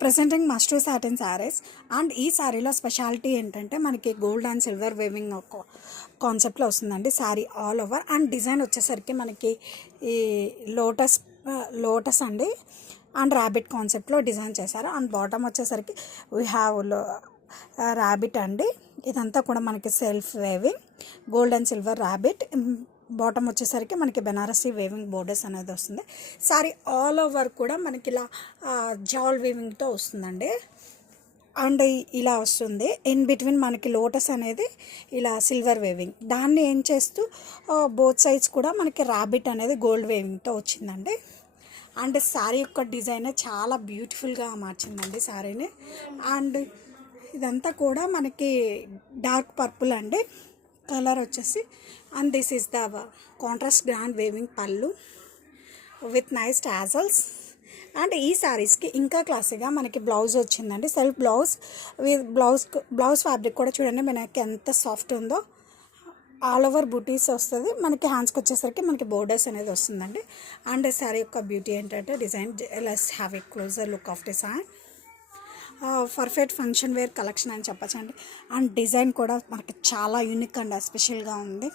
Presenting మస్టూ satin saris. And ఈ శారీలో స్పెషాలిటీ ఏంటంటే మనకి గోల్డ్ అండ్ సిల్వర్ వేవింగ్ కాన్సెప్ట్లో వస్తుందండి sari all over. And design వచ్చేసరికి మనకి ఈ లోటస్ అండి అండ్ ర్యాబిట్ కాన్సెప్ట్లో డిజైన్ చేశారు. అండ్ బాటమ్ వచ్చేసరికి వీ హ్యావ్ ర్యాబిట్ అండి. ఇదంతా కూడా మనకి self weaving gold and silver rabbit. Bottom వచ్చేసరికి మనకి బెనారసీ వేవింగ్ బోర్డర్స్ అనేది వస్తుంది. సారీ ఆల్ ఓవర్ కూడా మనకి ఇలా జాల్ వేవింగ్తో వస్తుందండి. అండ్ ఇలా వస్తుంది. ఇన్ బిట్వీన్ మనకి లోటస్ అనేది ఇలా సిల్వర్ వేవింగ్, దాన్ని ఏం చేస్తూ బోత్ సైడ్స్ కూడా మనకి ర్యాబిట్ అనేది గోల్డ్ వేవింగ్తో వచ్చిందండి. అండ్ శారీ యొక్క డిజైన్ చాలా బ్యూటిఫుల్గా మార్చిందండి శారీని. అండ్ ఇదంతా కూడా మనకి డార్క్ పర్పుల్ అండి కలర్ వచ్చేసి. And this is the contrast grand weaving పళ్ళు విత్ నైస్ టాజల్స్. అండ్ ఈ శారీస్కి ఇంకా క్లాసీగా మనకి బ్లౌజ్ వచ్చిందండి, self blouse with blouse fabric కూడా చూడండి మనకి ఎంత సాఫ్ట్ ఉందో. ఆల్ ఓవర్ బూటీస్ వస్తుంది మనకి. హ్యాండ్స్కి వచ్చేసరికి మనకి బోర్డర్స్ అనేది వస్తుందండి. అండ్ శారీ యొక్క బ్యూటీ ఏంటంటే design. Let's have a closer look of design. Perfect function wear collection అని చెప్పచ్చండి. అండ్ డిజైన్ కూడా మనకి చాలా యూనిక్ అండ్ ఎస్పెషల్గా ఉంది.